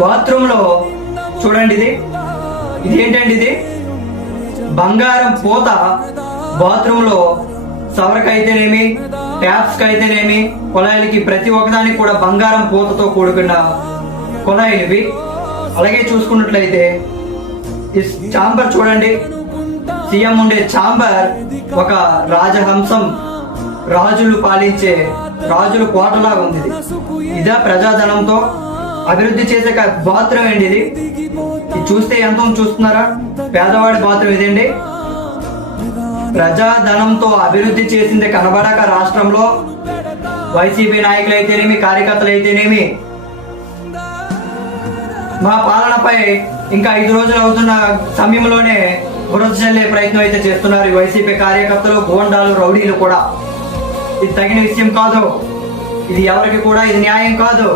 Bathroom లో చూడండి, ఇది ఏంటండి? ఇది బంగారం పూత. బాత్రూమ్ లో సవరకి అయితేనేమి, ట్యాప్స్ కి అయితేనేమి, కుళాయిలకి ప్రతి ఒక్కదానికి కూడా బంగారం పూతతో కూడుకున్న కుళాయిలు ఇవి. అలాగే చూసుకున్నట్లయితే ఈ చాంబర్ చూడండి, సీఎం ఉండే చాంబర్ ఒక రాజహంసం, రాజులు పాలించే రాజుల కోటలాగా ఉంది. ఇదే ప్రజాధనంతో అభివృద్ధి చేసే బాత్రూమ్ అండి ఇది. చూస్తే ఎంత చూస్తున్నారా? పేదవాడి బాత్రూమ్ ఇదండి. ప్రజాధనంతో అభివృద్ధి చేసింది కనబడక రాష్ట్రంలో వైసీపీ నాయకులు అయితేనేమి, కార్యకర్తలు అయితేనేమి మా పాలనపై ఇంకా 5 రోజులు అవుతున్న సమయంలోనే బురద చల్లే ప్రయత్నం అయితే చేస్తున్నారు ఈ వైసీపీ కార్యకర్తలు, గోండాలు, రౌడీలు కూడా. ఇది తగిన విషయం కాదు. ఇది ఎవరికి కూడా ఇది న్యాయం కాదు.